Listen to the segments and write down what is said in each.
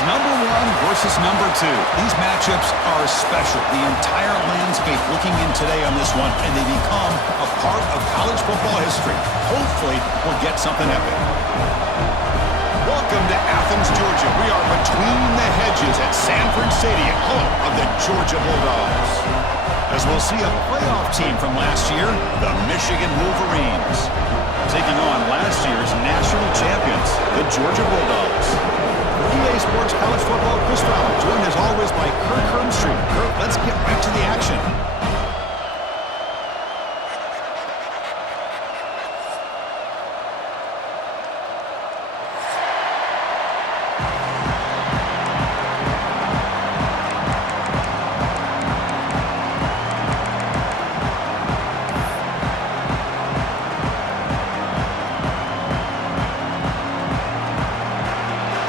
It's number one versus number two. These matchups are special. The entire landscape looking in today on this one, and they become a part of college football history. Hopefully, we'll get something epic. Welcome to Athens, Georgia. We are between the hedges at Sanford Stadium, home of the Georgia Bulldogs. As we'll see a playoff team from last year, the Michigan Wolverines, taking on last year's national champions, the Georgia Bulldogs. For EA Sports College Football, Chris Fowler, joined as always by Kirk Hermstreet. Kirk, let's get right to the action.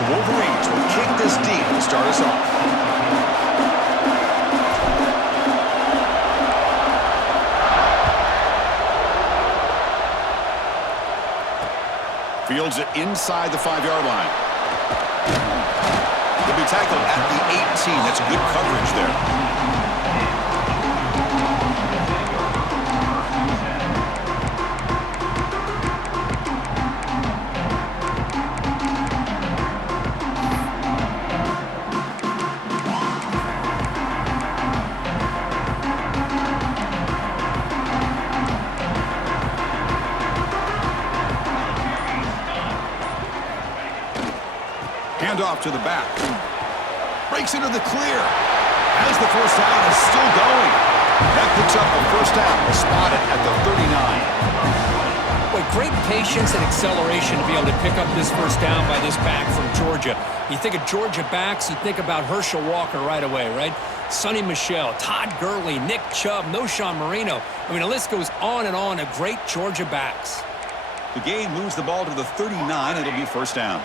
Wolverines will kick this deep to start us off. Fields it inside the 5-yard line. He'll be tackled at the 18. That's good coverage there. Handoff to the back. Breaks into the clear. As the first down is still going. That picks up the first down. Spotted at the 39. Boy, great patience and acceleration to be able to pick up this first down by this back from Georgia. You think of Georgia backs, you think about Herschel Walker right away, right? Sonny Michel, Todd Gurley, Nick Chubb, Knowshon Moreno. I mean, the list goes on and on of great Georgia backs. The gain moves the ball to the 39. It'll be first down.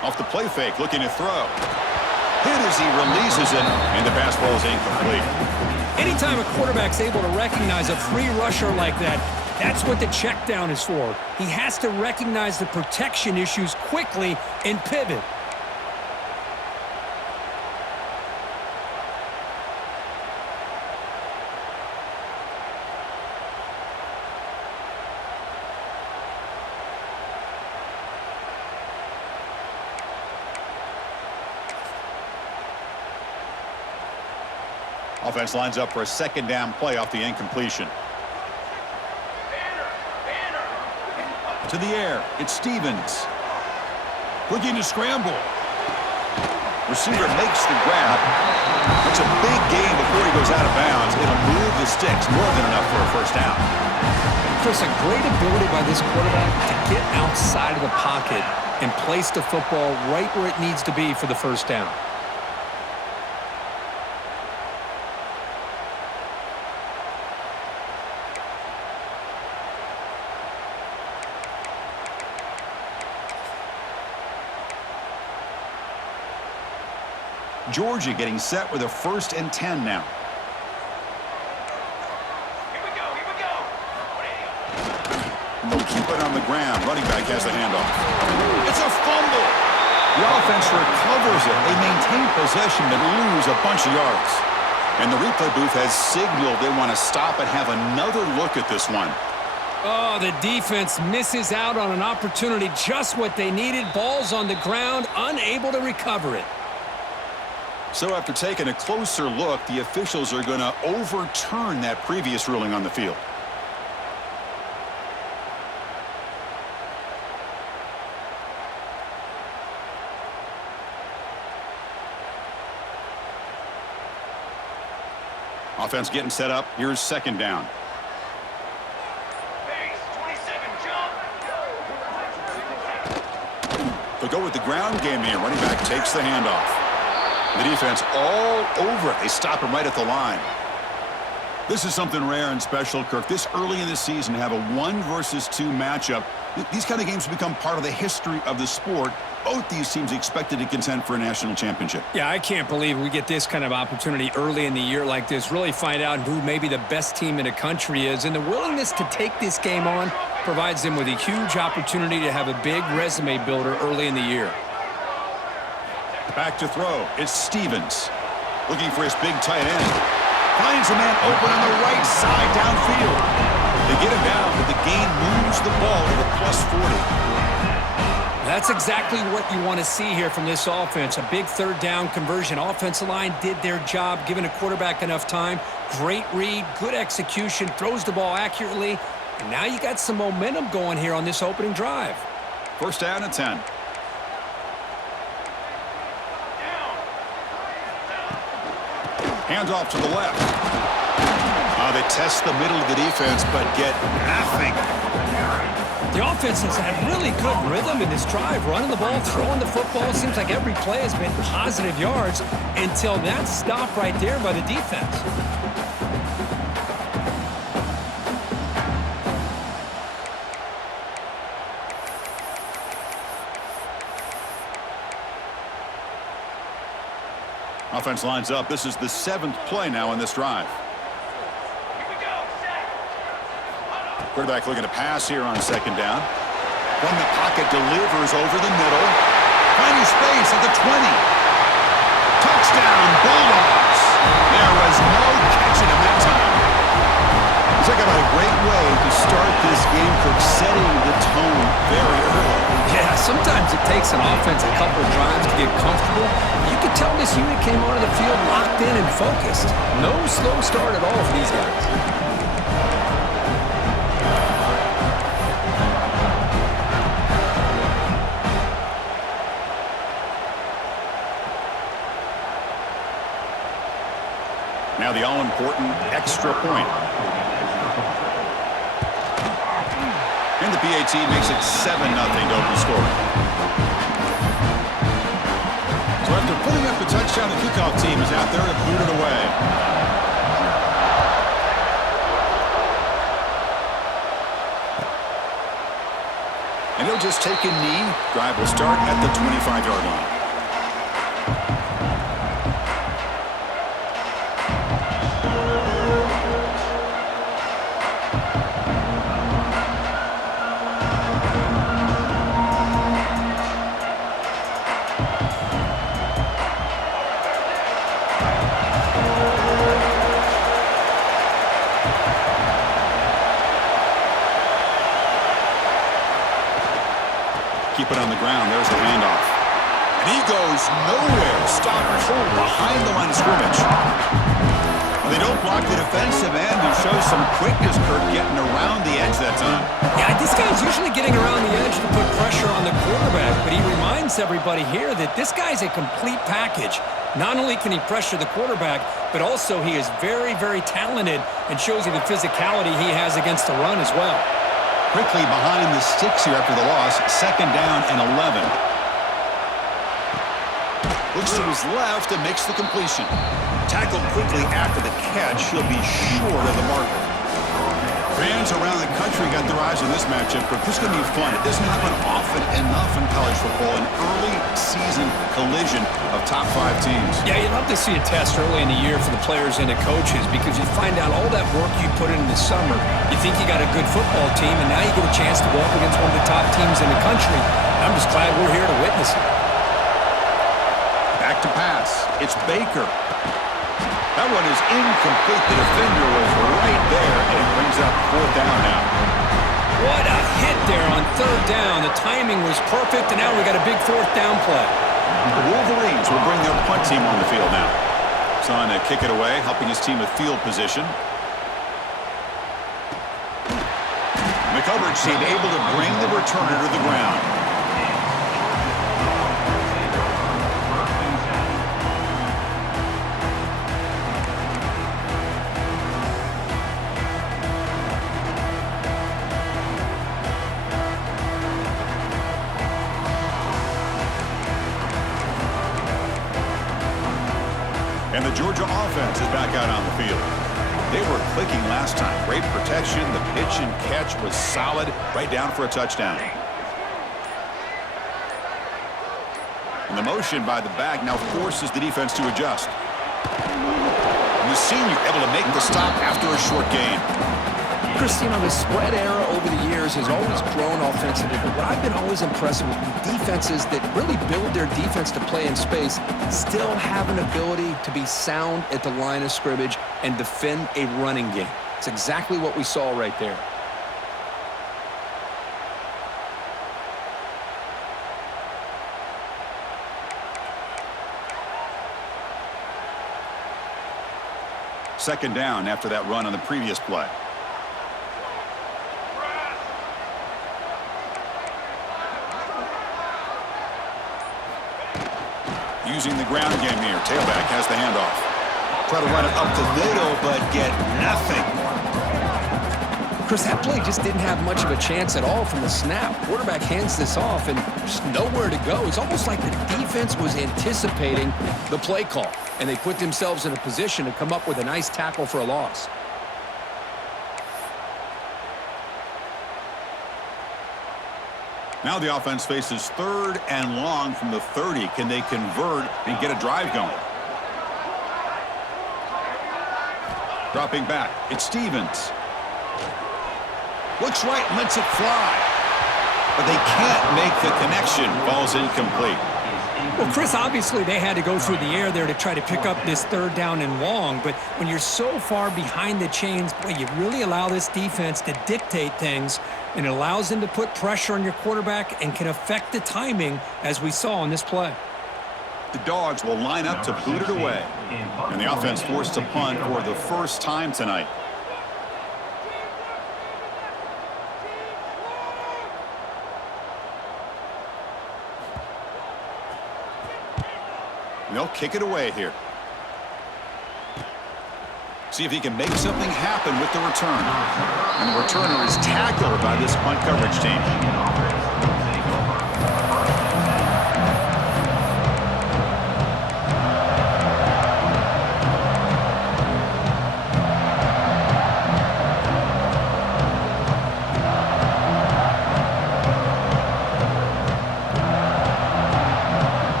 Off the play fake, looking to throw. Hit as he releases it, and the pass ball is incomplete. Anytime a quarterback's able to recognize a free rusher like that, that's what the check down is for. He has to recognize the protection issues quickly and pivot. Offense lines up for a second down play off the incompletion. To the air, it's Stevens. Looking to scramble. Receiver makes the grab. It's a big gain before he goes out of bounds. It'll move the sticks, more than enough for a first down. Chris, a great ability by this quarterback to get outside of the pocket and place the football right where it needs to be for the first down. Georgia getting set with a 1st and 10 now. Here we go. And they'll keep it on the ground. Running back has the handoff. It's a fumble. The offense recovers it. They maintain possession but lose a bunch of yards. And the replay booth has signaled they want to stop and have another look at this one. Oh, the defense misses out on an opportunity, just what they needed. Ball's on the ground, unable to recover it. So after taking a closer look, the officials are going to overturn that previous ruling on the field. Offense getting set up. Here's second down. They'll go with the ground game here. Running back takes the handoff. The defense all over it. They stop him right at the line. This is something rare and special, Kirk. This early in the season to have a 1 versus 2 matchup. These kind of games become part of the history of the sport. Both these teams expected to contend for a national championship. Yeah, I can't believe we get this kind of opportunity early in the year like this. Really find out who maybe the best team in the country is. And the willingness to take this game on provides them with a huge opportunity to have a big resume builder early in the year. Back to throw. It's Stevens. Looking for his big tight end. Finds a man open on the right side downfield. They get him down, but the gain moves the ball to the +40. That's exactly what you want to see here from this offense. A big third down conversion. Offensive line did their job, giving a quarterback enough time. Great read, good execution, throws the ball accurately. And now you got some momentum going here on this opening drive. First down and 10. Hands off to the left. They test the middle of the defense, but get nothing. The offense has had really good rhythm in this drive, running the ball, throwing the football. Seems like every play has been positive yards until that stop right there by the defense. Offense lines up. This is the 7th play now in this drive. Quarterback looking to pass here on second down. From the pocket, delivers over the middle. Finding space at the 20. Touchdown, Bulldogs. There was no catching him that time. Talk about a great way to start this game, for setting the tone very early. Yeah, sometimes it takes an offense a couple of drives to get comfortable. You could tell this unit came onto the field locked in and focused. No slow start at all for these guys. Now the all-important extra point. And the PAT makes it 7-0 to open scoring. So after putting up the touchdown, the kickoff team is out there to boot it away. And he'll just take a knee. Drive will start at the 25-yard line. Keep it on the ground. There's the handoff. And he goes nowhere. Stop cold behind the line of scrimmage. Well, they don't block the defensive end, who shows some quickness, Kurt, getting around the edge that time. Yeah, this guy's usually getting around the edge to put pressure on the quarterback, but he reminds everybody here that this guy's a complete package. Not only can he pressure the quarterback, but also he is very, very talented and shows you the physicality he has against the run as well. Quickly behind the sticks here after the loss. Second down and 11. Looks to his left and makes the completion. Tackled quickly after the catch. He'll be short of the marker. Fans around the country got their eyes on this matchup, but this is going to be fun. It doesn't happen often enough in college football. An early season collision of top 5 teams. Yeah, you'd love to see a test early in the year for the players and the coaches, because you find out all that work you put in the summer. You think you got a good football team, and now you get a chance to go up against one of the top teams in the country. I'm just glad we're here to witness it. Back to pass. It's Baker. That one is incomplete. The defender was right there, and it brings up 4th down now. What a hit there on 3rd down. The timing was perfect, and now we got a big 4th down play. The Wolverines will bring their punt team on the field now. Son to kick it away, helping his team with field position. The coverage team able to bring the returner to the ground. And the Georgia offense is back out on the field. They were clicking last time. Great protection. The pitch and catch was solid. Right down for a touchdown. And the motion by the back now forces the defense to adjust. And the senior able to make the stop after a short gain. Chris, the spread era over the years has always grown offensively, but what I've been always impressed with defenses that really build their defense to play in space still have an ability to be sound at the line of scrimmage and defend a running game. It's exactly what we saw right there. Second down after that run on the previous play. Using the ground game here. Tailback has the handoff. Try to run it up the middle, but get nothing. Chris, that play just didn't have much of a chance at all from the snap. Quarterback hands this off and just nowhere to go. It's almost like the defense was anticipating the play call, and they put themselves in a position to come up with a nice tackle for a loss. Now the offense faces 3rd and long from the 30. Can they convert and get a drive going? Dropping back, it's Stevens. Looks right, lets it fly. But they can't make the connection. Ball's incomplete. Well, Chris, obviously they had to go through the air there to try to pick up this 3rd down and long, but when you're so far behind the chains, boy, you really allow this defense to dictate things, and it allows them to put pressure on your quarterback and can affect the timing, as we saw on this play. The Dogs will line up to boot it away, and the offense forced to punt for the first time tonight. They'll kick it away here. See if he can make something happen with the return. And the returner is tackled by this punt coverage team.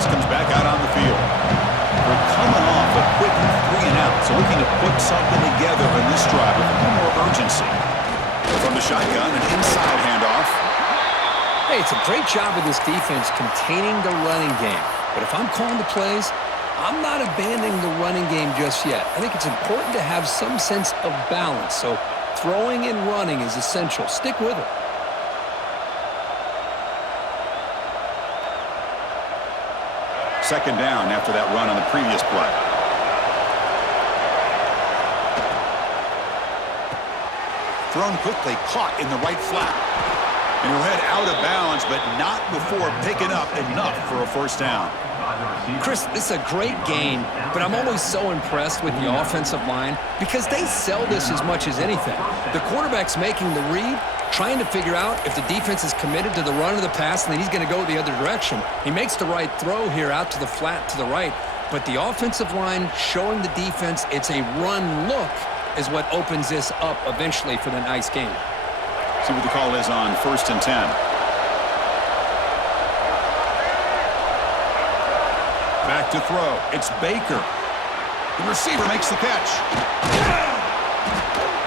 Comes back out on the field. We're coming off a quick 3 and out, so looking to put something together in this drive with a little more urgency. From the shotgun, an inside handoff. Hey, it's a great job of this defense containing the running game. But if I'm calling the plays, I'm not abandoning the running game just yet. I think it's important to have some sense of balance. So throwing and running is essential. Stick with it. Second down after that run on the previous play. Thrown quickly, caught in the right flat. And he'll head out of bounds, but not before picking up enough for a first down. Chris, this is a great game, but I'm always so impressed with the offensive line because they sell this as much as anything. The quarterback's making the read, trying to figure out if the defense is committed to the run or the pass, and then he's going to go the other direction. He makes the right throw here out to the flat to the right, but the offensive line showing the defense it's a run look is what opens this up eventually for the nice game. See what the call is on 1st and 10. Back to throw. It's Baker. The receiver makes the catch.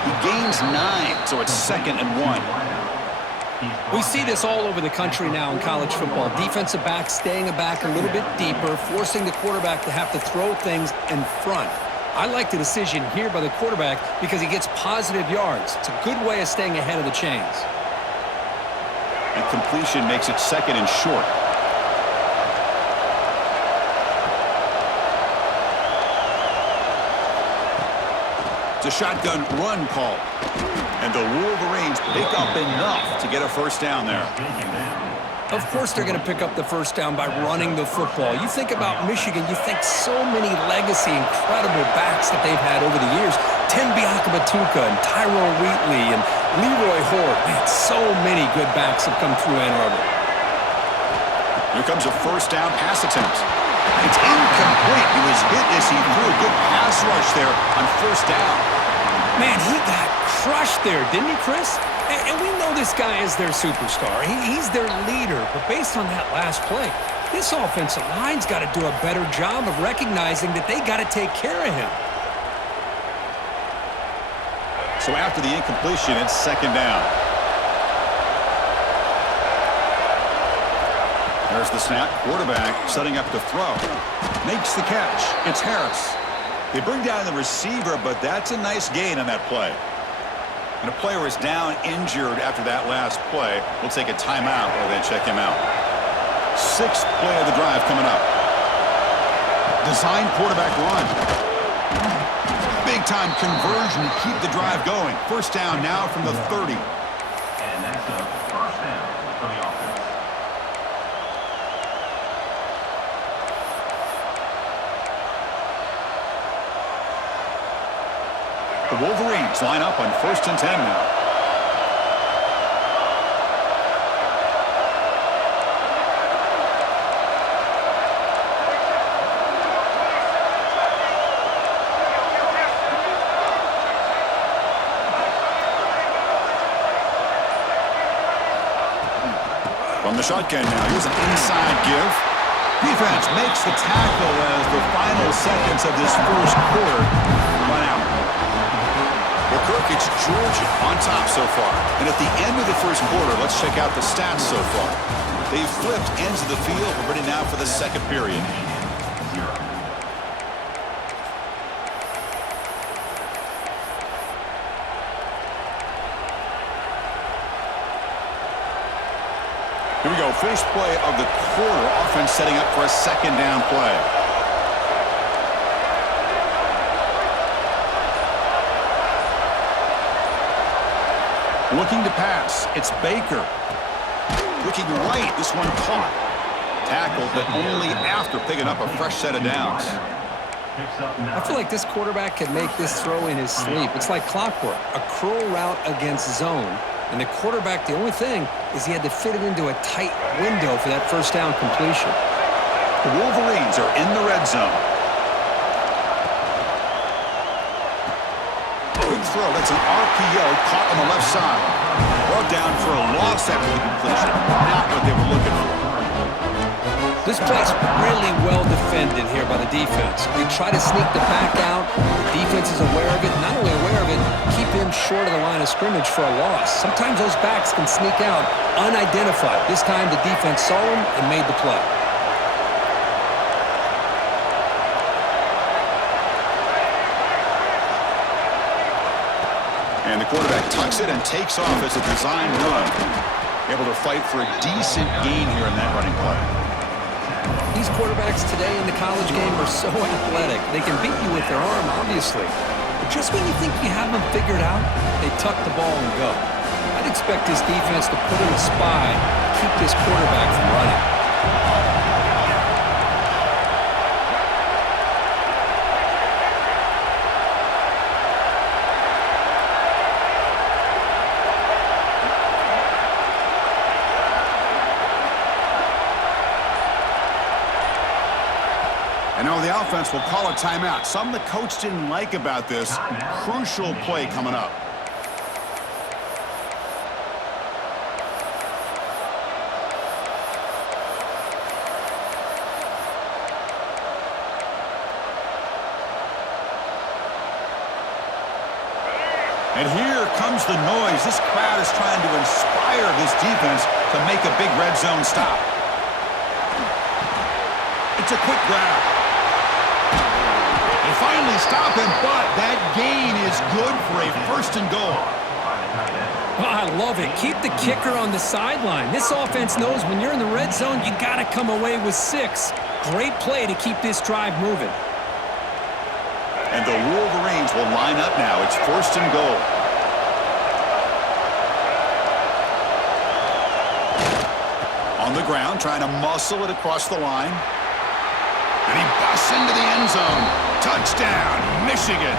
He gains 9, so it's 2nd and 1. We see this all over the country now in college football. Defensive backs staying back a little bit deeper, forcing the quarterback to have to throw things in front. I like the decision here by the quarterback because he gets positive yards. It's a good way of staying ahead of the chains. And completion makes it 2nd and short. It's a shotgun run call. And the Wolverines pick up enough to get a first down there. Of course they're going to pick up the first down by running the football. You think about Michigan, you think so many legacy, incredible backs that they've had over the years. Tim Biakabatuka and Tyrone Wheatley and Leroy Horde. Man, so many good backs have come through Ann Arbor. Here comes a first down pass attempt. It's incomplete. He was hit as he threw a good pass rush there on first down. Man, he got crushed there, didn't he, Chris? And we know this guy is their superstar. He's their leader. But based on that last play, this offensive line's got to do a better job of recognizing that they got to take care of him. So after the incompletion, it's second down. There's the snap. Quarterback setting up to throw. Makes the catch. It's Harris. They bring down the receiver, but that's a nice gain on that play. And a player is down injured after that last play. We'll take a timeout while they check him out. Sixth play of the drive coming up. Design quarterback run. Big-time conversion to keep the drive going. First down now from the 30. And that's a first down for the offense. The Wolverines line up on 1st and 10 now. From the shotgun now, here's an inside give. Defense makes the tackle as the final seconds of this first quarter run out. Well, Kirk, it's Georgia on top so far. And at the end of the first quarter, let's check out the stats so far. They've flipped ends of the field. We're ready now for the second period. Here we go, first play of the quarter. Offense setting up for a second down play. Looking to pass. It's Baker. Looking right. This one caught. Tackled, but only after picking up a fresh set of downs. I feel like this quarterback could make this throw in his sleep. It's like clockwork. A curl route against zone. And the quarterback, the only thing is he had to fit it into a tight window for that first down completion. The Wolverines are in the red zone. Good throw. That's an RPO caught on the left side. Brought down for a loss after the completion. Not what they were looking for. This play's really well defended here by the defense. They try to sneak the back out. The defense is aware of it. Not only aware of it, keep him short of the line of scrimmage for a loss. Sometimes those backs can sneak out unidentified. This time the defense saw him and made the play. And the quarterback tucks it and takes off as a design run. Able to fight for a decent gain here in that running play. These quarterbacks today in the college game are so athletic. They can beat you with their arm, obviously. But just when you think you have them figured out, they tuck the ball and go. I'd expect this defense to put in a spy to keep this quarterback from running. And now the offense will call a timeout. Something the coach didn't like about this. Crucial play coming up. And here comes the noise. This crowd is trying to inspire this defense to make a big red zone stop. It's a quick grab. They finally stop him, but that gain is good for a first and goal. Oh, I love it. Keep the kicker on the sideline. This offense knows when you're in the red zone, you got to come away with 6. Great play to keep this drive moving. And the Wolverines will line up now. It's first and goal. On the ground, trying to muscle it across the line. And he busts into the end zone. Touchdown, Michigan.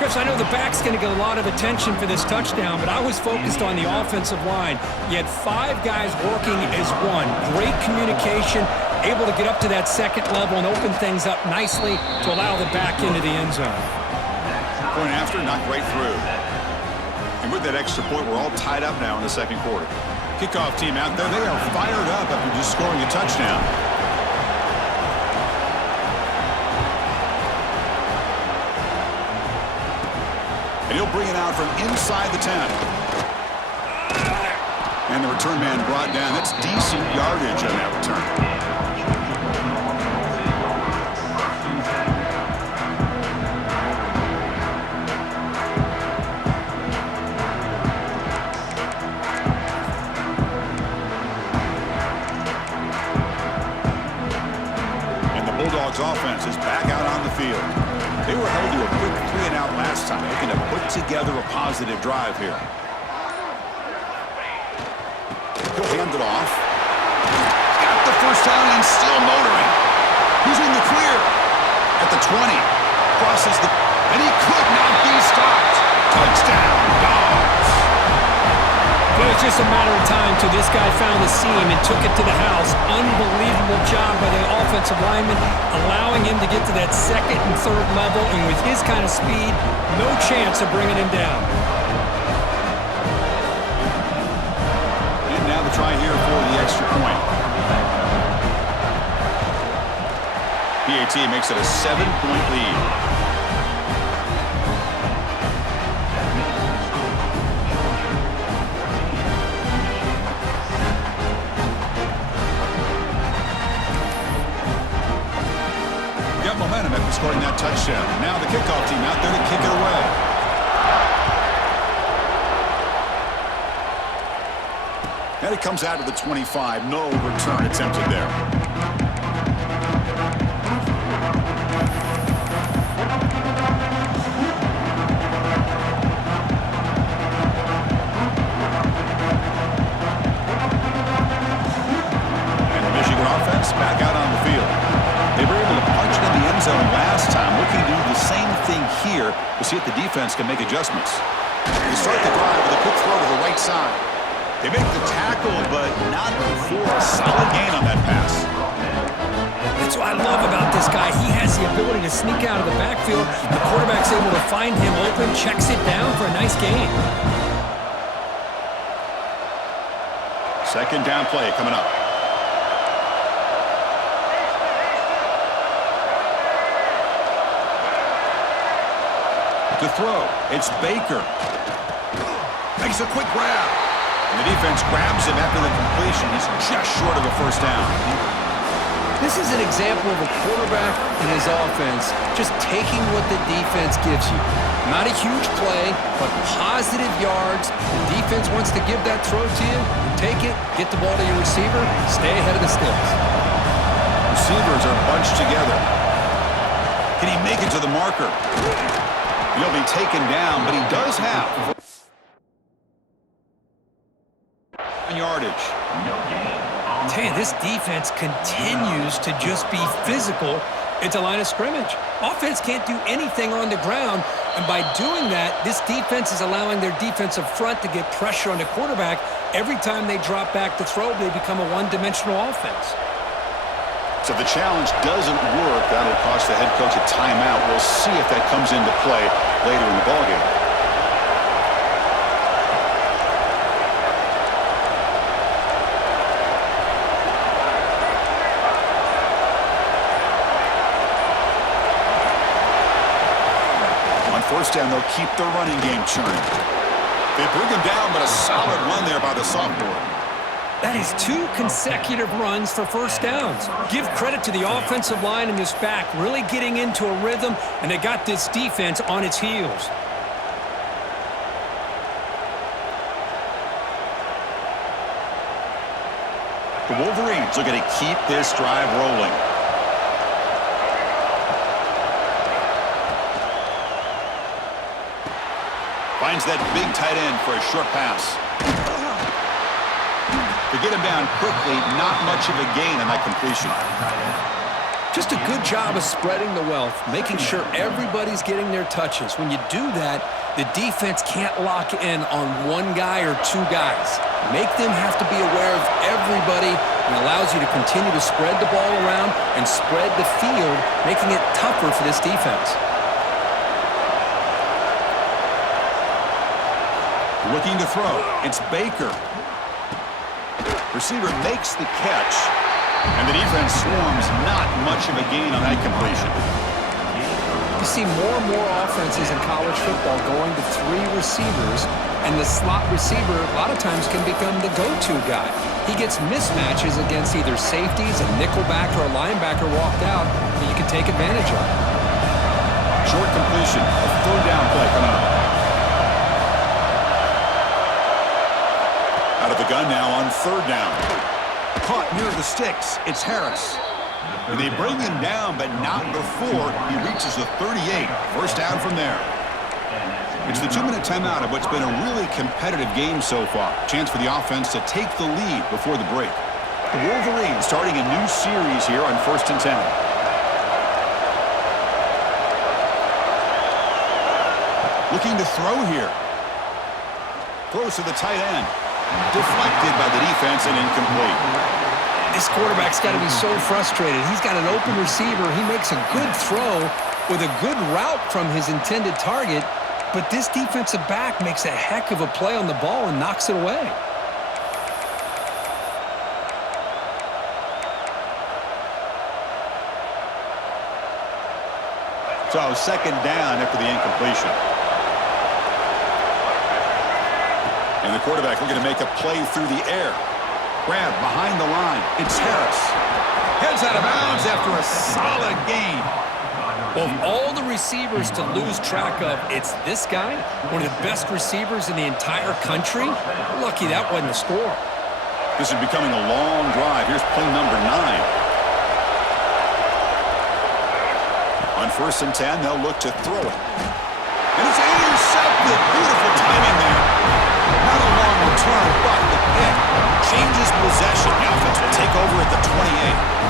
Chris, I know the back's going to get a lot of attention for this touchdown, but I was focused on the offensive line. You had 5 guys working as one. Great communication, able to get up to that second level and open things up nicely to allow the back into the end zone. Point after, knocked right through. And with that extra point, we're all tied up now in the second quarter. Kickoff team out there, they are fired up after just scoring a touchdown. And he'll bring it out from inside the 10. And the return man brought down. That's decent yardage on that return. Bulldogs offense is back out on the field. They were held to a quick 3-and-out last time, looking to put together a positive drive here. He'll hand it off. Got the first down and still motoring. He's in the clear at the 20. Crosses the... and he could not be stopped. Touchdown, Dogs. It was just a matter of time till this guy found the seam and took it to the house. Unbelievable job by the offensive lineman, allowing him to get to that second and third level, and with his kind of speed, no chance of bringing him down. And now the try here for the extra point. PAT makes it a 7-point lead. Momentum after scoring that touchdown. Now the kickoff team out there to kick it away. And it comes out to the 25. No return attempted there. And the Michigan offense back out on the field. They were able to punch it in the end zone last time. Looking to do the same thing here to see if the defense can make adjustments. They start the drive with a quick throw to the right side. They make the tackle, but not before a solid gain on that pass. That's what I love about this guy. He has the ability to sneak out of the backfield. The quarterback's able to find him open, checks it down for a nice gain. Second down play coming up. To throw, it's Baker. Makes a quick grab. And the defense grabs him after the completion. He's just short of a first down. This is an example of a quarterback and his offense just taking what the defense gives you. Not a huge play, but positive yards. The defense wants to give that throw to you. You take it, get the ball to your receiver, stay ahead of the sticks. Receivers are bunched together. Can he make it to the marker? He'll be taken down, but he does have yardage. I tell you, this defense continues to just be physical at the line of scrimmage. Offense can't do anything on the ground, and by doing that, this defense is allowing their defensive front to get pressure on the quarterback. Every time they drop back to throw, they become a one-dimensional offense. So if the challenge doesn't work, that'll cost the head coach a timeout. We'll see if that comes into play later in the ballgame. On first down, they'll keep the running game churning. They bring him down, but a solid run there by the sophomore. That is 2 consecutive runs for first downs. Give credit to the offensive line and this back really getting into a rhythm, and they got this defense on its heels. The Wolverines looking to keep this drive rolling. Finds that big tight end for a short pass. To get him down quickly, not much of a gain on that completion. Just a good job of spreading the wealth, making sure everybody's getting their touches. When you do that, the defense can't lock in on one guy or 2 guys. Make them have to be aware of everybody, and allows you to continue to spread the ball around and spread the field, making it tougher for this defense. Looking to throw. It's Baker. Receiver makes the catch, and the defense swarms. Not much of a gain on that completion. You see more and more offenses in college football going to 3 receivers, and the slot receiver a lot of times can become the go-to guy. He gets mismatches against either safeties, a nickelback, or a linebacker walked out that you can take advantage of. Short completion, a third down play coming up. Out of the gun now on third down. Caught near the sticks. It's Harris. And they bring him down, but not before he reaches the 38. First down from there. It's the 2-minute timeout of what's been a really competitive game so far. Chance for the offense to take the lead before the break. The Wolverines starting a new series here on 1st and 10. Looking to throw here. Throws to the tight end. Deflected by the defense and incomplete. This quarterback's got to be so frustrated. He's got an open receiver. He makes a good throw with a good route from his intended target, but this defensive back makes a heck of a play on the ball and knocks it away. So second down after the incompletion. And the quarterback looking to make a play through the air. Grab behind the line. It's Harris. Heads out of bounds after a solid gain. Well, of all the receivers to lose track of, it's this guy, one of the best receivers in the entire country. Lucky that wasn't a score. This is becoming a long drive. Here's play number 9. On 1st and 10, they'll look to throw it. And it's intercepted. Beautiful timing there. Not a long return, but the pick changes possession. The offense will take over at the 28.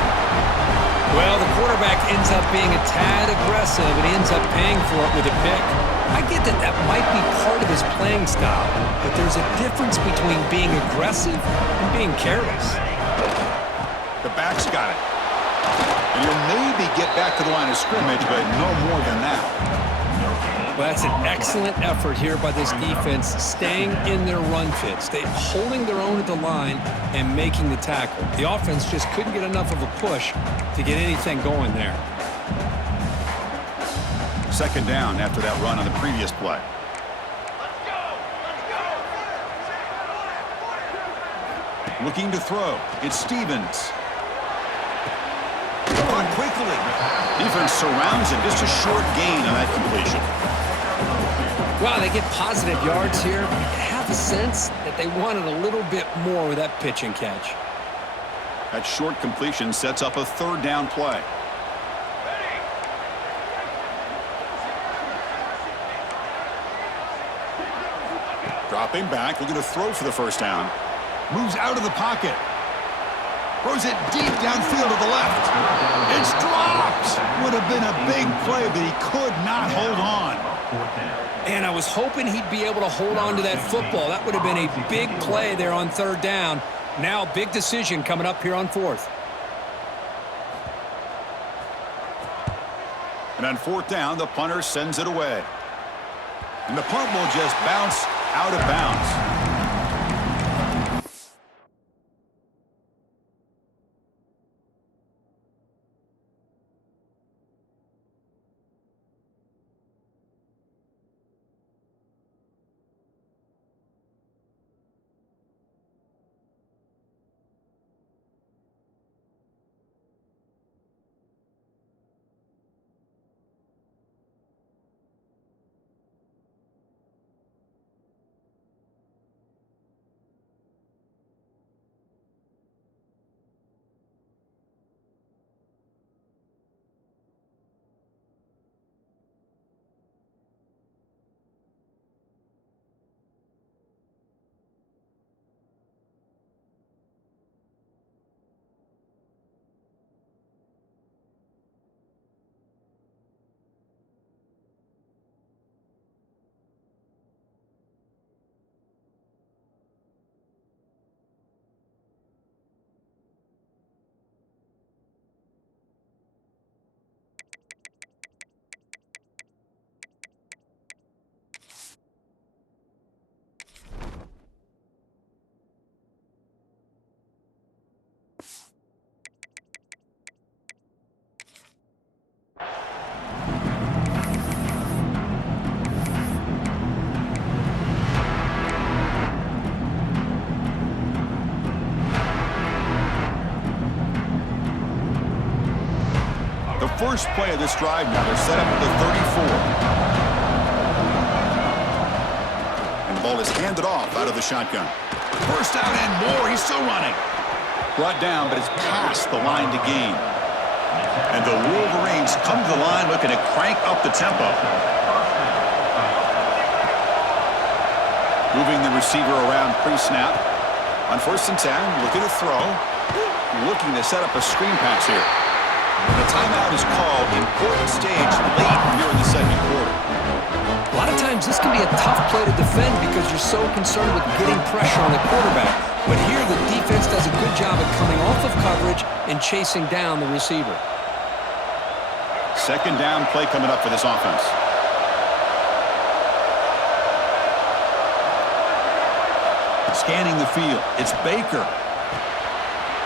Well, the quarterback ends up being a tad aggressive, and he ends up paying for it with a pick. I get that that might be part of his playing style, but there's a difference between being aggressive and being careless. The back's got it. And he'll maybe get back to the line of scrimmage, but no more than that. Well, that's an excellent effort here by this defense, staying in their run fit, holding their own at the line and making the tackle. The offense just couldn't get enough of a push to get anything going there. Second down after that run on the previous play. Looking to throw. It's Stevens. Caught quickly. Defense surrounds him. Just a short gain on that completion. Well, they get positive yards here. I have a sense that they wanted a little bit more with that pitch and catch. That short completion sets up a third down play. Dropping back, looking to throw for the first down. Moves out of the pocket. Throws it deep downfield to the left. It's dropped. Would have been a big play, but he could not hold on. And I was hoping he'd be able to hold on to that football. That would have been a big play there on third down. Now, big decision coming up here on 4th. And on 4th down, the punter sends it away. And the punt will just bounce out of bounds. first play of this drive now. They're set up at the 34. And the ball is handed off out of the shotgun. First down and more. He's still running. Brought down, but it's past the line to gain. And the Wolverines come to the line looking to crank up the tempo. Moving the receiver around pre-snap. On 1st and 10, looking to throw. Looking to set up a screen pass here. The timeout is called. Important stage late here in the second quarter. A lot of times this can be a tough play to defend because you're so concerned with getting pressure on the quarterback. But here the defense does a good job of coming off of coverage and chasing down the receiver. Second down play coming up for this offense. Scanning the field. It's Baker.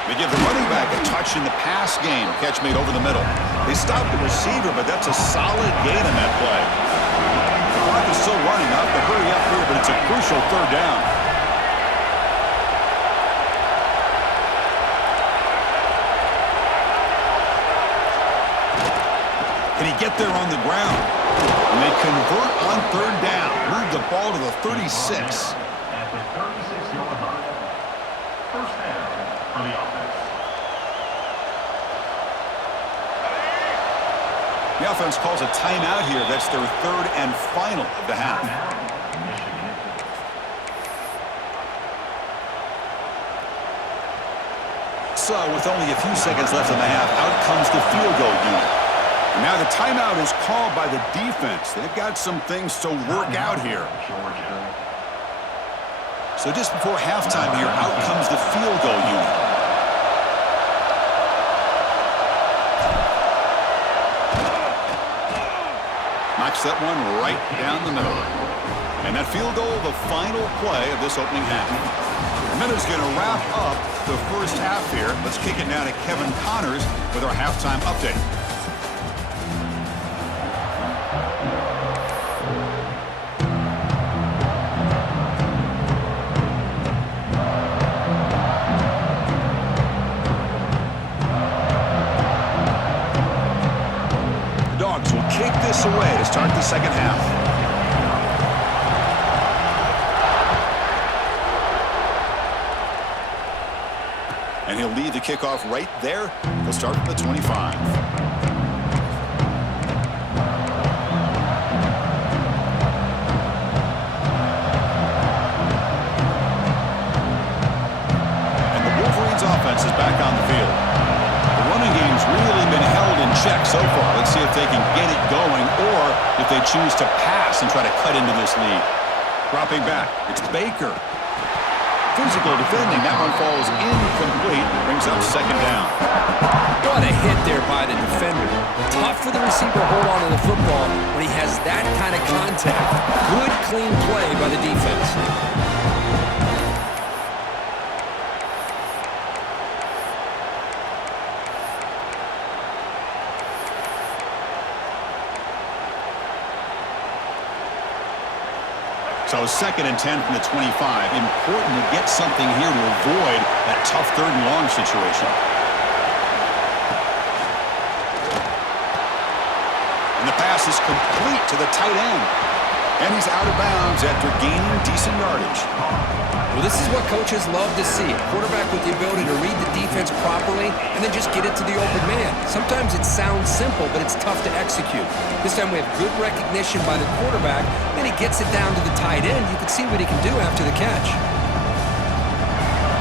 They give the running back a touch in the pass game. Catch made over the middle. They stop the receiver, but that's a solid gain on that play. The clock is still running up to hurry up here, but it's a crucial third down. Can he get there on the ground? And they convert on third down. Move the ball to the 36. At the 36-yard line. First down for the offense. The offense calls a timeout here. That's their third and final of the half. So with only a few seconds left in the half, out comes the field goal unit. And now the timeout is called by the defense. They've got some things to work out here. So just before halftime here, out comes the field goal unit. Knocks that one right down the middle. And that field goal, the final play of this opening half. And then it's going to wrap up the first half here. Let's kick it now to Kevin Connors with our halftime update. The Dogs will kick this away to start the second half. And he'll lead the kickoff right there. He'll start from the 25. And the Wolverines offense is back on the field. The running game's really been held in check so far. Let's see if they can get it going or if they choose to pass and try to cut into this lead. Dropping back, it's Baker. Physical defending. That one falls incomplete. Brings up second down. What a hit there by the defender. Tough for the receiver to hold on to the football when he has that kind of contact. Good, clean play by the defense. So 2nd and 10 from the 25. Important to get something here to avoid that tough third and long situation. And the pass is complete to the tight end. And he's out of bounds after gaining decent yardage. Well, this is what coaches love to see. A quarterback with the ability to read the defense properly and then just get it to the open man. Sometimes it sounds simple, but it's tough to execute. This time we have good recognition by the quarterback. Then he gets it down to the tight end. You can see what he can do after the catch.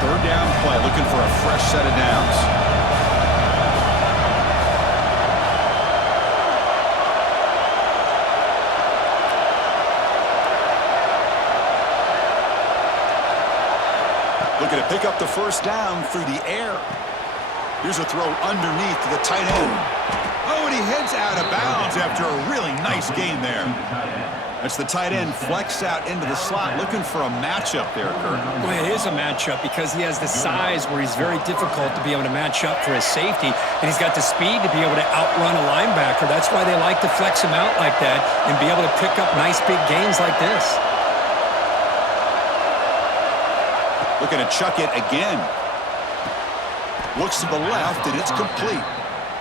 Third down play, looking for a fresh set of downs. Looking to pick up the first down through the air. Here's a throw underneath to the tight end. Oh, and he heads out of bounds after a really nice gain there. That's the tight end flexed out into the slot, looking for a matchup there, Kirk. Well, it is a matchup because he has the size where he's very difficult to be able to match up for his safety, and he's got the speed to be able to outrun a linebacker. That's why they like to flex him out like that and be able to pick up nice big gains like this. Looking to chuck it again. Looks to the left, and it's complete.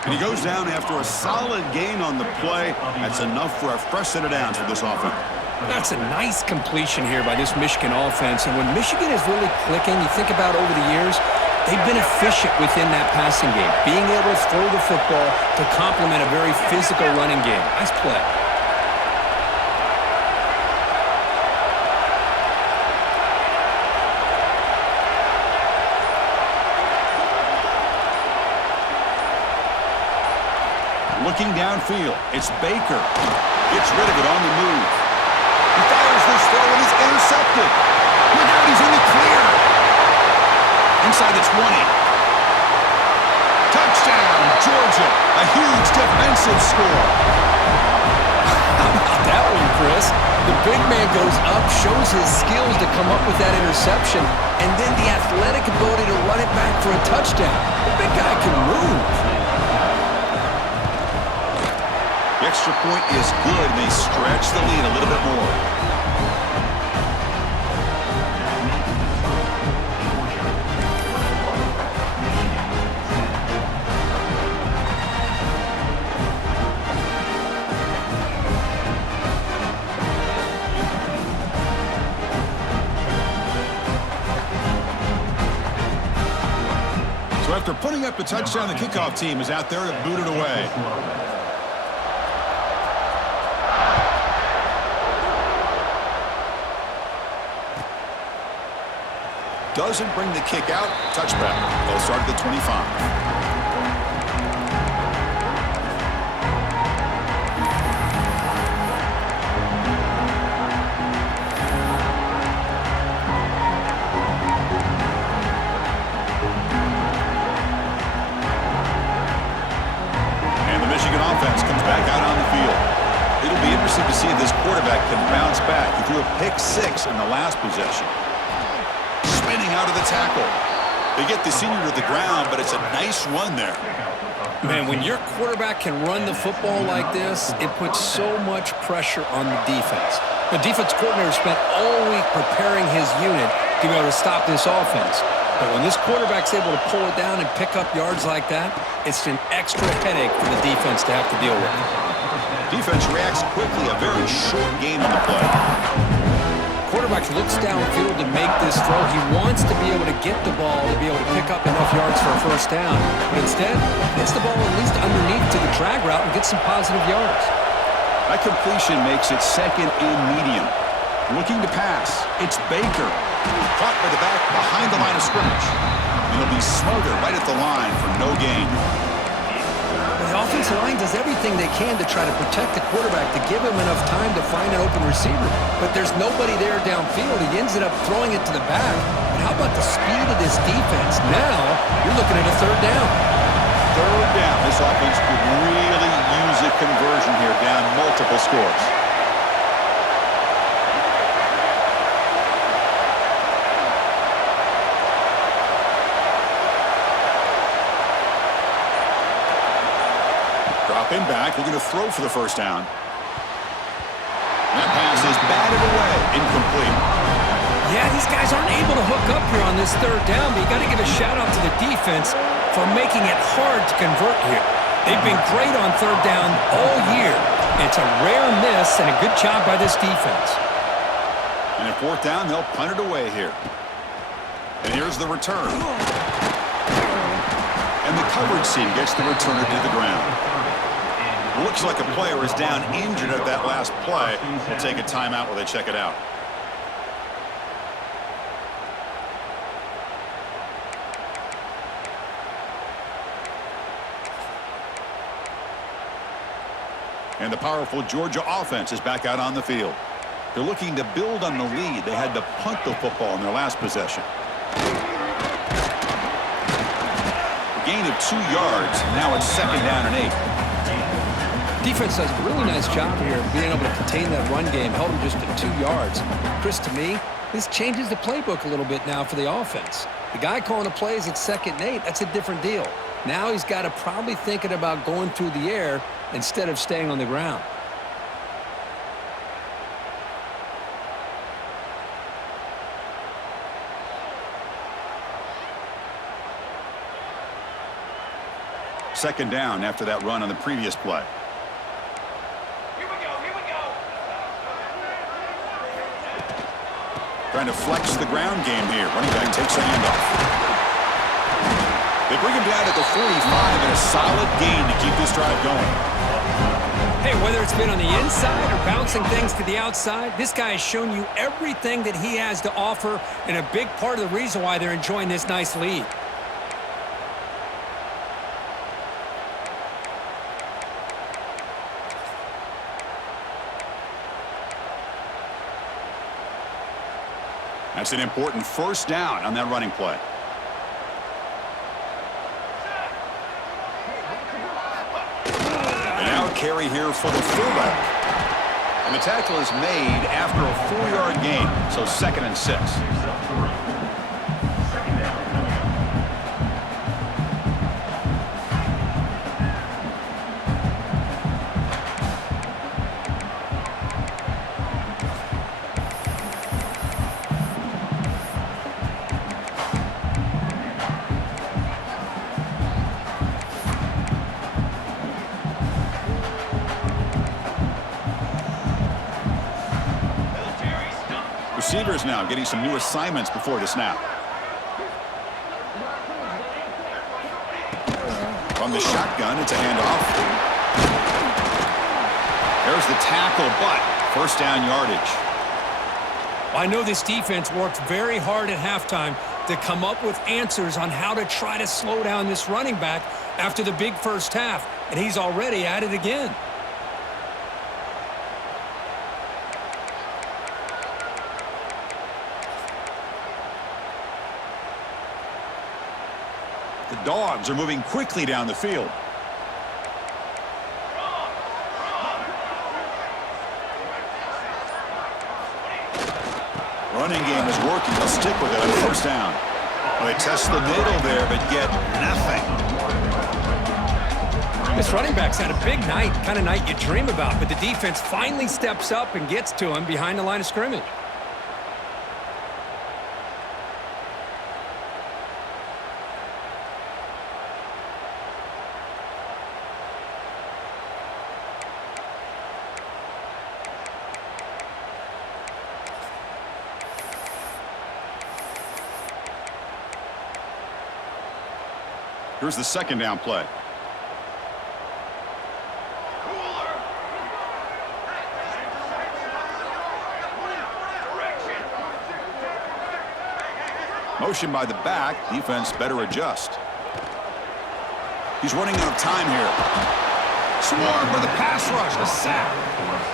And he goes down after a solid gain on the play. That's enough for a fresh set of downs for this offense. That's a nice completion here by this Michigan offense. And when Michigan is really clicking, you think about over the years, they've been efficient within that passing game, being able to throw the football to complement a very physical running game. Nice play. Looking downfield, it's Baker. Gets rid of it on the move. He fires this throw and is intercepted. Look out, he's in the clear. Inside the 20. Touchdown, Georgia. A huge defensive score. How about that one, Chris? The big man goes up, shows his skills to come up with that interception, and then the athletic ability to run it back for a touchdown. The big guy can move. The extra point is good, and they stretch the lead a little bit more. So after putting up the touchdown, the kickoff team is out there to boot it away. Doesn't bring the kick out. Touchback. They'll start at the 25. And the Michigan offense comes back out on the field. It'll be interesting to see if this quarterback can bounce back. He threw a pick 6 in the last possession. Spinning out of the tackle. They get the senior to the ground, but it's a nice run there. Man, when your quarterback can run the football like this, it puts so much pressure on the defense. The defense coordinator spent all week preparing his unit to be able to stop this offense. But when this quarterback's able to pull it down and pick up yards like that, it's an extra headache for the defense to have to deal with. Defense reacts quickly. A very short game on the play. Quarterback looks downfield to make this throw. He wants to be able to get the ball to be able to pick up enough yards for a first down. But instead, hits the ball at least underneath to the drag route and gets some positive yards. That completion makes it second and medium. Looking to pass. It's Baker. Caught by the back behind the line of scrimmage. And he'll be smothered right at the line for no gain. The offensive line does everything they can to try to protect the quarterback, to give him enough time to find an open receiver. But there's nobody there downfield. He ends up throwing it to the back. But how about the speed of this defense? Now you're looking at a third down. Third down. This offense could really use a conversion here, down multiple scores. Drop him back. We're going to throw for the first down. That pass is batted away. Incomplete. Yeah, these guys aren't able to hook up here on this third down, but you got to give a shout-out to the defense for making it hard to convert here. They've been great on third down all year. It's a rare miss and a good job by this defense. And at fourth down, they'll punt it away here. And here's the return. And the coverage team gets the returner to the ground. Looks like a player is down injured at that last play. We'll take a timeout while they check it out. And the powerful Georgia offense is back out on the field. They're looking to build on the lead. They had to punt the football in their last possession. A gain of 2 yards. Now it's second down and 8. Defense does a really nice job here of being able to contain that run game, held them just at 2 yards. Chris, to me, this changes the playbook a little bit now for the offense. The guy calling the plays at second and 8, that's a different deal. Now he's got to probably thinking about going through the air instead of staying on the ground. second down after that run on the previous play. Trying to flex the ground game here. Running back takes the handoff. They bring him down at the 45 and a solid gain to keep this drive going. Hey, whether it's been on the inside or bouncing things to the outside, this guy has shown you everything that he has to offer, and a big part of the reason why they're enjoying this nice lead. That's an important first down on that running play. And now carry here for the fullback. And the tackle is made after a 4-yard gain, so 2nd and 6. Receivers now getting some new assignments before the snap. From the shotgun, it's a handoff. There's the tackle, but first down yardage. I know this defense worked very hard at halftime to come up with answers on how to try to slow down this running back after the big first half, and he's already at it again. The Dogs are moving quickly down the field. Running game is working. They'll stick with it on first down. Well, they test the middle there, but get nothing. This running back's had a big night, kind of night you dream about, but the defense finally steps up and gets to him behind the line of scrimmage. Here's the second down play. Motion by the back. Defense better adjust. He's running out of time here. Swarm with a pass rush. A sack.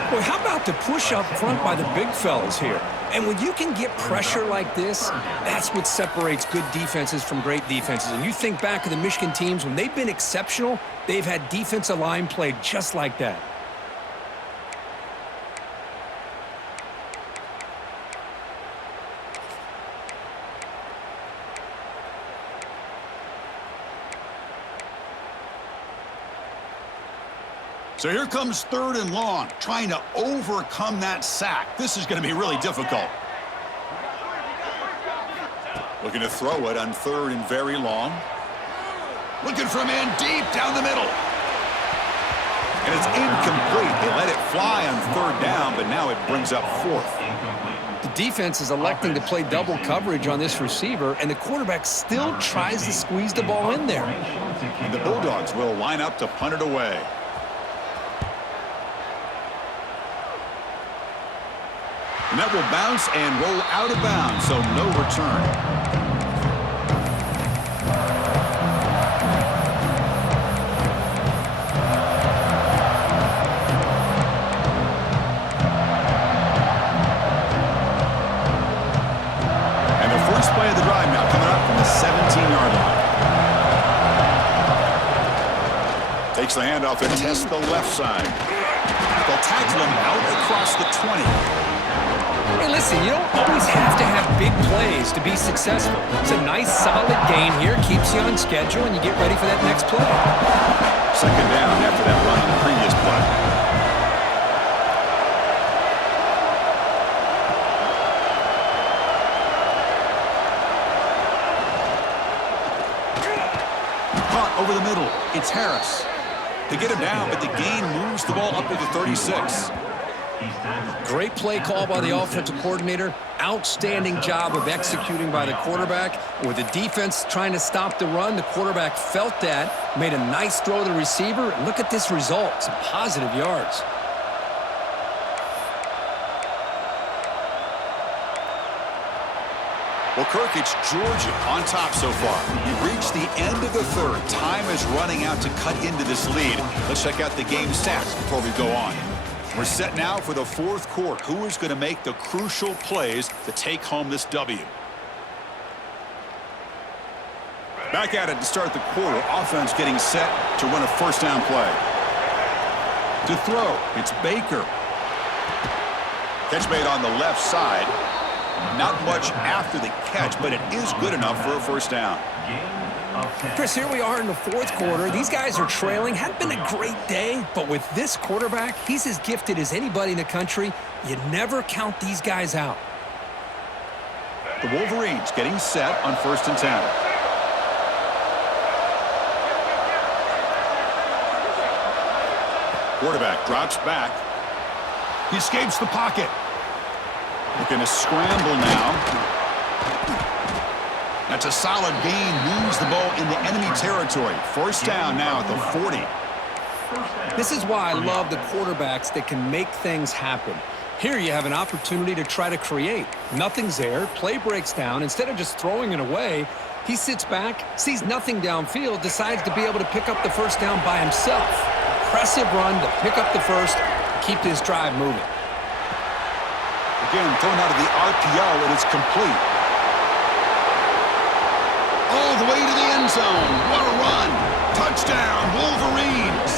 Boy, how about the push up front by the big fellas here? And when you can get pressure like this, that's what separates good defenses from great defenses. And you think back to the Michigan teams, when they've been exceptional, they've had defensive line play just like that. So here comes 3rd and long, trying to overcome that sack. This is going to be really difficult. Looking to throw it on 3rd and very long. Looking from in deep down the middle. And it's incomplete. They let it fly on 3rd down, but now it brings up 4th. The defense is electing to play double coverage on this receiver, and the quarterback still tries to squeeze the ball in there. And the Bulldogs will line up to punt it away. And that will bounce and roll out of bounds, so no return. And the first play of the drive now coming up from the 17-yard line. Takes the handoff and tests the left side. They'll tackle him out across the 20. Hey, listen, you don't always have to have big plays to be successful. It's a nice, solid gain here, keeps you on schedule, and you get ready for that next play. Second down after that run on the previous play. Caught over the middle, It's Harris. They get him down, but the gain moves the ball up to the 36. Great play call by the offensive coordinator. Outstanding job of executing by the quarterback. With the defense trying to stop the run, the quarterback felt that, made a nice throw to the receiver. And look at this result, some positive yards. Well, Kirk, it's Georgia on top so far. We've reached the end of the third. Time is running out to cut into this lead. Let's check out the game stats before we go on. We're set now for the fourth quarter. Who is going to make the crucial plays to take home this W? Back at it to start the quarter. Offense getting set to run a first down play. To throw, it's Baker. Catch made on the left side. Not much after the catch, but it is good enough for a first down. Chris, here we are in the fourth quarter. These guys are trailing. Hadn't been a great day, but with this quarterback, he's as gifted as anybody in the country. You never count these guys out. The Wolverines getting set on 1st and 10. Quarterback drops back. He escapes the pocket. Looking to scramble now. That's a solid gain. Moves the ball into enemy territory. First down now at the 40. This is why I love the quarterbacks that can make things happen. Here you have an opportunity to try to create. Nothing's there. Play breaks down. Instead of just throwing it away, he sits back, sees nothing downfield, decides to be able to pick up the first down by himself. Impressive run to pick up the first, keep this drive moving. Again, thrown out of the RPO, and it's complete. All the way to the end zone. What a run. Touchdown, Wolverines.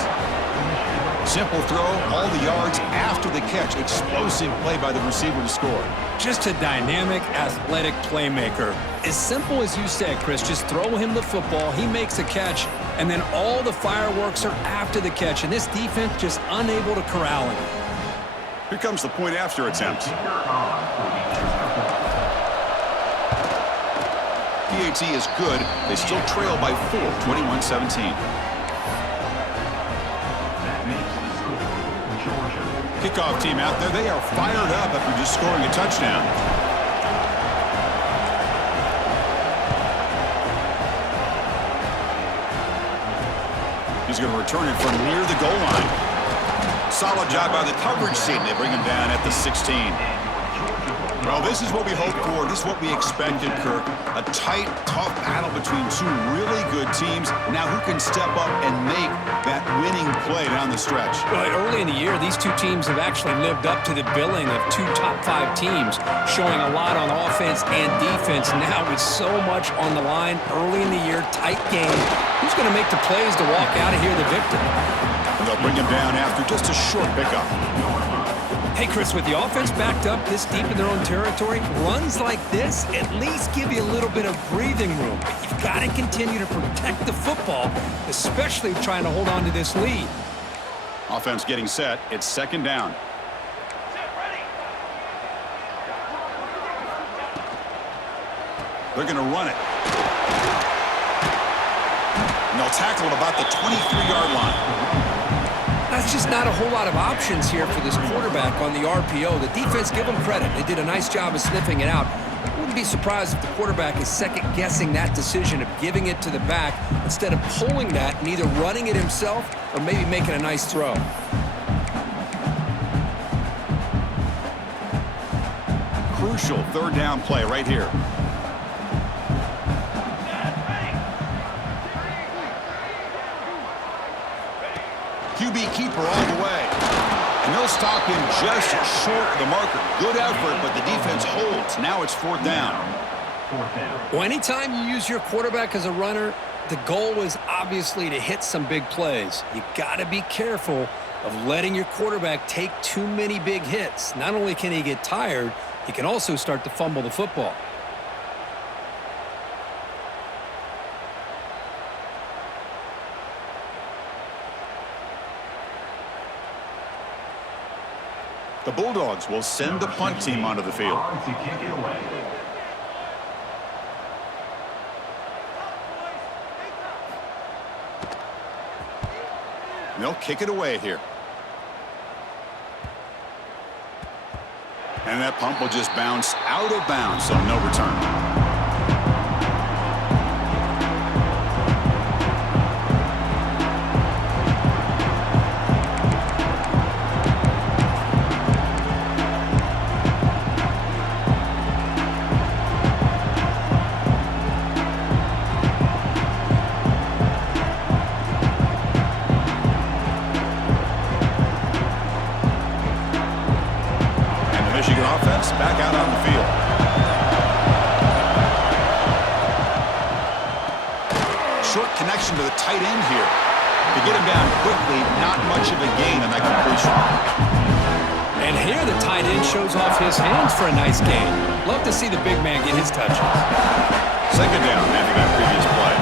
Simple throw, all the yards after the catch. Explosive play by the receiver to score. Just a dynamic, athletic playmaker. As simple as you said, Chris, just throw him the football, he makes a catch, and then all the fireworks are after the catch, and this defense just unable to corral him. Here comes the point after attempt. PAT is good. They still trail by 4, 21-17. Kickoff team out there. They are fired up after just scoring a touchdown. He's going to return it from near the goal line. Solid job by the coverage team. They bring him down at the 16. Well, this is what we hoped for. This is what we expected, Kirk. A tight, tough battle between two really good teams. Now who can step up and make that winning play down the stretch? Well, early in the year, these two teams have actually lived up to the billing of two top-5 teams, showing a lot on offense and defense. Now with so much on the line early in the year, tight game. Who's going to make the plays to walk out of here the victor? They'll bring him down after just a short pickup. Hey, Chris, with the offense backed up this deep in their own territory, runs like this at least give you a little bit of breathing room. But you've got to continue to protect the football, especially trying to hold on to this lead. Offense getting set. It's second down. They're going to run it. And they'll tackle it about the 23-yard line. That's just not a whole lot of options here for this quarterback on the RPO. The defense, give them credit. They did a nice job of sniffing it out. Wouldn't be surprised if the quarterback is second-guessing that decision of giving it to the back instead of pulling that and either running it himself or maybe making a nice throw. Crucial third down play right here. QB keeper all the way. And they'll stop him just short of the marker. Good effort, but the defense holds. Now it's fourth down. Well, anytime you use your quarterback as a runner, the goal is obviously to hit some big plays. You got to be careful of letting your quarterback take too many big hits. Not only can he get tired, he can also start to fumble the football. The Bulldogs will send the punt team onto the field. And they'll kick it away here. And that pump will just bounce out of bounds, so no return. Michigan offense back out on the field. Short connection to the tight end here. To get him down quickly, not much of a gain on that completion. And here the tight end shows off his hands for a nice gain. Love to see the big man get his touches. Second down after that previous play.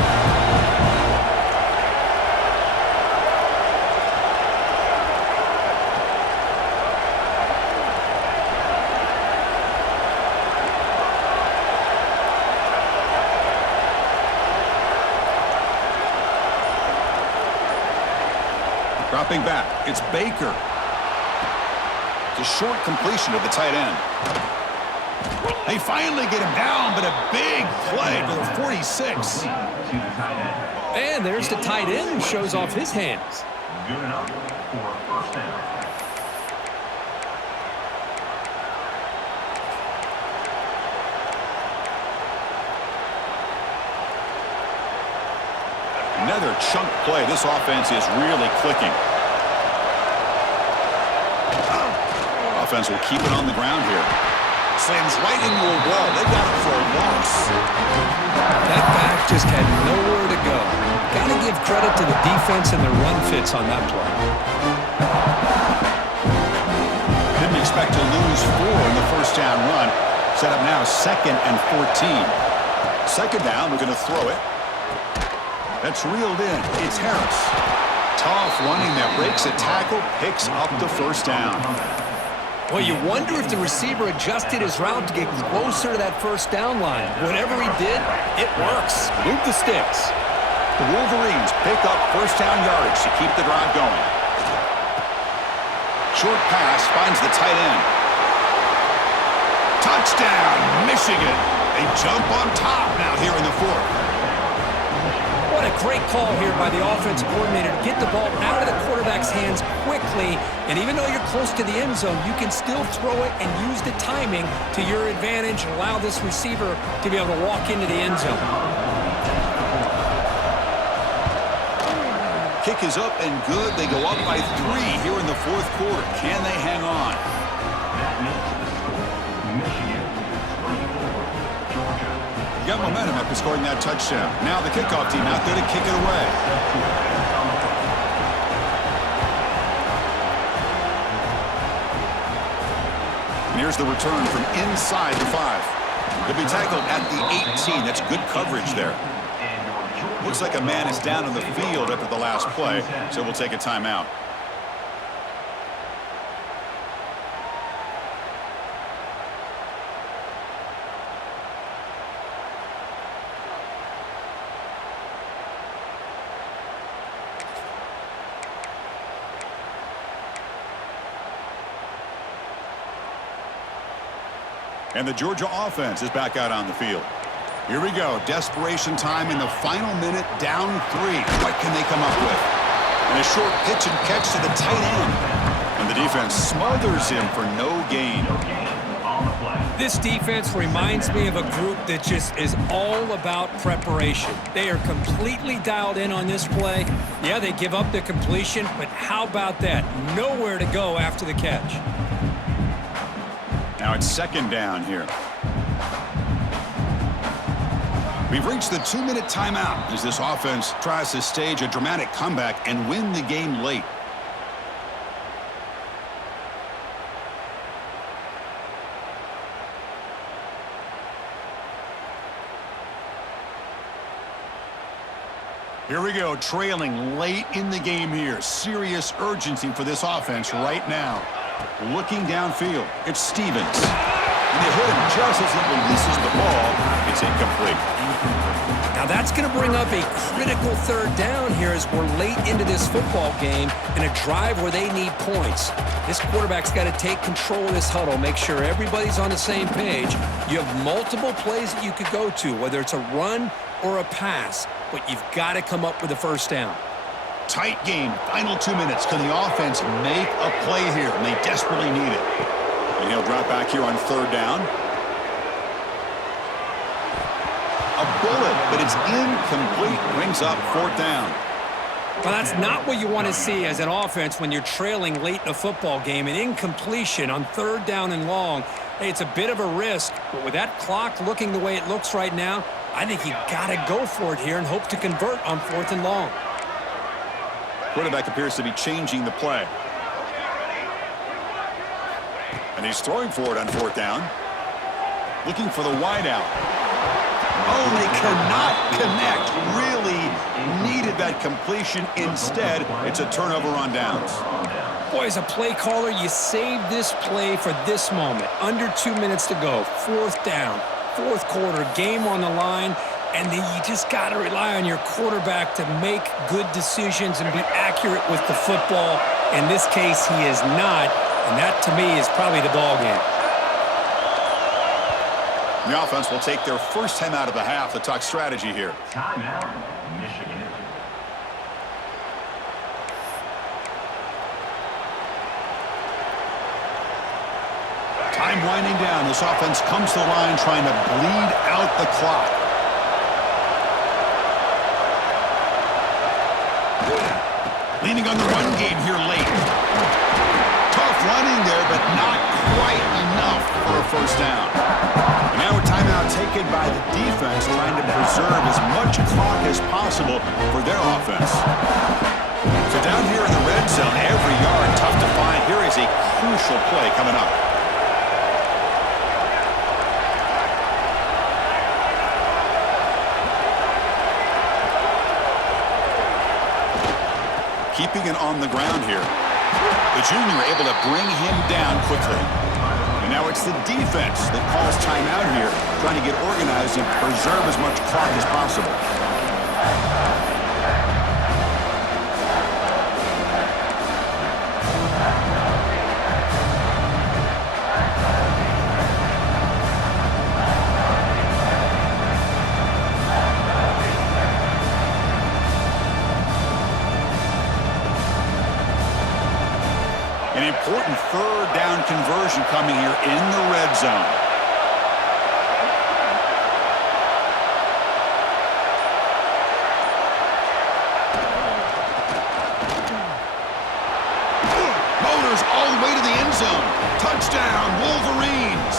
Dropping back, it's Baker. It's a short completion to the tight end. They finally get him down, but a big play for the 46. And there's the tight end who shows off his hands. Good enough for a first down. Another chunk play. This offense is really clicking. Offense will keep it on the ground here. Slams right into a wall. They got it for a loss. That back just had nowhere to go. Got to give credit to the defense and the run fits on that play. Didn't expect to lose 4 in the first down run. Set up now 2nd and 14. Second down, we're going to throw it. That's reeled in. It's Harris. Tough running that breaks a tackle, picks up the first down. Well, you wonder if the receiver adjusted his route to get closer to that first down line. Whatever he did, it works. Move the sticks. The Wolverines pick up first down yardage to keep the drive going. Short pass finds the tight end. Touchdown, Michigan. They jump on top now here in the 4th. What a great call here by the offensive coordinator to get the ball out of the quarterback's hands quickly. And even though you're close to the end zone, you can still throw it and use the timing to your advantage and allow this receiver to be able to walk into the end zone. Kick is up and good. They go up by 3 here in the 4th quarter. Can they hang on? That makes the score Michigan 34, Georgia. Got momentum after scoring that touchdown. Now the kickoff team out there to kick it away. And here's the return from inside the 5. He'll be tackled at the 18. That's good coverage there. Looks like a man is down on the field after the last play, so we'll take a timeout. And the Georgia offense is back out on the field. Here we go. Desperation time in the final minute, down 3. What can they come up with? And a short pitch and catch to the tight end. And the defense smothers him for no gain. This defense reminds me of a group that just is all about preparation. They are completely dialed in on this play. Yeah, they give up the completion, but how about that? Nowhere to go after the catch. Now it's second down here. We've reached the 2-minute timeout as this offense tries to stage a dramatic comeback and win the game late. Here we go, trailing late in the game here. Serious urgency for this offense right now. Looking downfield, it's Stevens. And they hit him just as he releases the ball. It's incomplete. Now that's going to bring up a critical third down here as we're late into this football game in a drive where they need points. This quarterback's got to take control of this huddle, make sure everybody's on the same page. You have multiple plays that you could go to, whether it's a run or a pass, but you've got to come up with a first down. Tight game. Final 2 minutes. Can the offense make a play here? And they desperately need it. And he'll drop back here on third down. A bullet, but it's incomplete. Brings up fourth down. Well, that's not what you want to see as an offense when you're trailing late in a football game. An incompletion on third down and long. Hey, it's a bit of a risk, but with that clock looking the way it looks right now, I think you got to go for it here and hope to convert on fourth and long. Quarterback appears to be changing the play. And he's throwing for it on fourth down. Looking for the wideout. Oh, they cannot connect. Really needed that completion. Instead, it's a turnover on downs. Boy, as a play caller, you save this play for this moment. Under 2 minutes to go. Fourth down. Fourth quarter. Game on the line. And then you just got to rely on your quarterback to make good decisions and be accurate with the football. In this case, he is not. And that, to me, is probably the ball game. The offense will take their first time out of the half to talk strategy here. Timeout, Michigan. Time winding down. This offense comes to the line trying to bleed out the clock. Leaning on the run game here late. Tough running there, but not quite enough for a first down. And now a timeout taken by the defense trying to preserve as much clock as possible for their offense. So down here in the red zone, every yard tough to find. Here is a crucial play coming up. Keeping it on the ground here. The junior able to bring him down quickly. And now it's the defense that calls timeout here, trying to get organized and preserve as much clock as possible. An important third down conversion coming here in the red zone. Motors all the way to the end zone. Touchdown, Wolverines.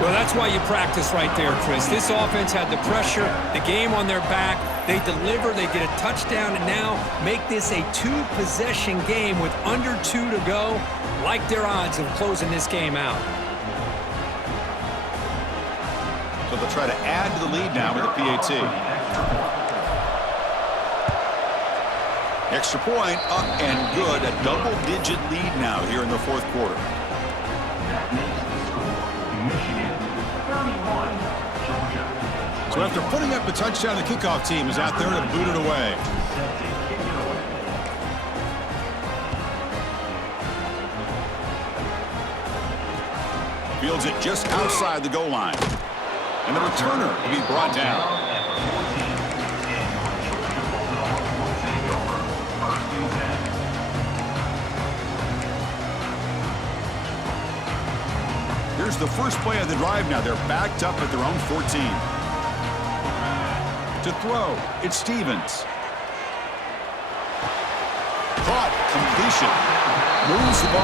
Well, that's why you practice right there, Chris. This offense had the pressure, the game on their back. They deliver, they get a touchdown, and now make this a two-possession game with under 2 to go. Like their odds of closing this game out. So they'll try to add to the lead now with the PAT. Extra point, up and good. A double-digit lead now here in the fourth quarter. That makes the score Michigan 31, Georgia. So after putting up a touchdown, the kickoff team is out there to boot it away. Set to kick it away. Fields it just outside the goal line. And the returner will be brought down. Here's the first play of the drive now. They're backed up at their own 14. To throw, it's Stevens. Caught, completion. Moves the ball.